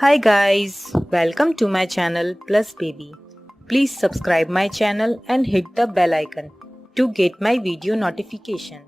Hi guys, welcome to my channel Plus Baby. Please subscribe my channel and hit the bell icon to get my video notification.